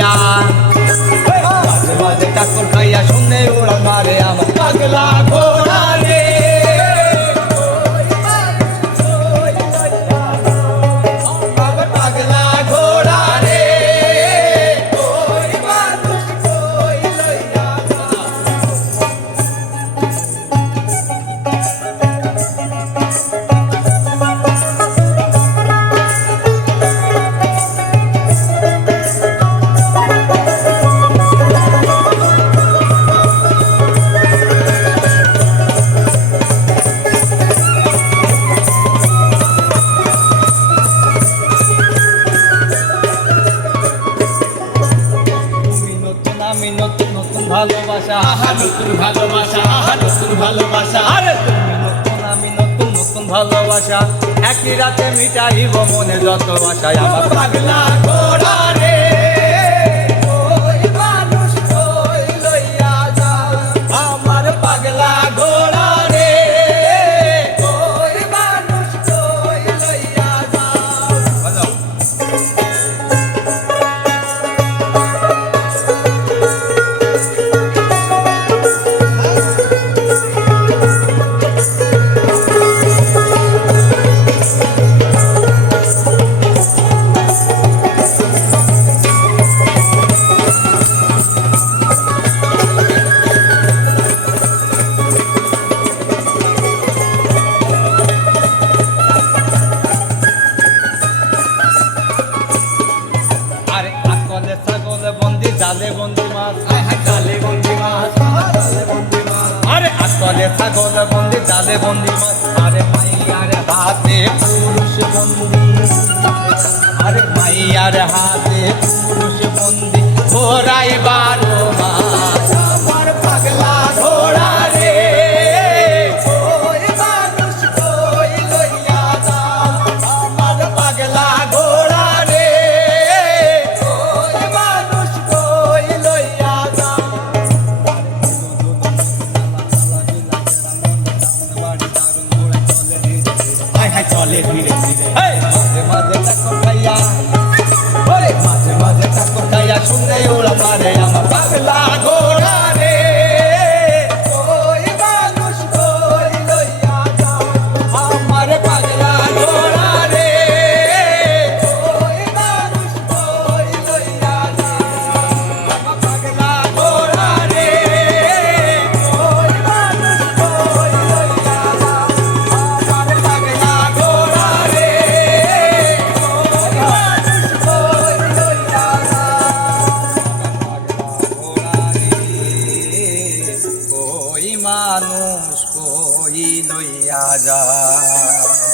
খাইয়া মাঝে মাঝে টাকর খাইয়া শুনে উড়া মারে আমার পাগলা ঘোড়া রে আমার পাগলা ঘোড়া রে ওই মানুষ কই লইয়া আমি নতুন নতুন ভালোবাসা আহা নতুন ভালোবাসা আহা নতুন ভালোবাসা আরে তুমি নতুন আমি নতুন নতুন ভালোবাসা একই রাতে মিটাইব মনে যত আশা আমার পাগলা ঘোড়া রে ওই মানুষ কই লইয়া যায় আমার পাগলা ঘোড়া রে ওই মানুষ কই লইয়া যায় জালে বন্দি মাছ জালে বন্দি মাছ আরে আসলে ছাগল বন্দি জালে বন্দি মাছ আরে মাইয়ার হাতে পুরুষ বন্দি আরে মাইয়ার হাতে পুরুষ বন্দি ঘোড়াই 12 মাস আমার পাগলা ঘোড়া রে ওই মানুষ কই লইয়া যায় আমার পাগলা ঘোড়া রে ওই মানুষ কই লইয়া যায় চলে ধীরে ধীরে মাঝে মাঝে টাকর খাইয়া মাঝে মাঝে টাকর খাইয়া শুনে ওরা মারে আমার পাগলা ঘোড়া রে ওই মানুষ কই লইয়া যায় আমার পাগলা ঘোড়া রে ওই মানুষ কই লইয়া যায় আমার পাগলা ঘোড়া রে ওই মানুষ কই লইয়া যায় আমার পাগলা ঘোড়া রে ওই মানুষ কই লইয়া যায় ওই মানুষ কই লইয়া যায়।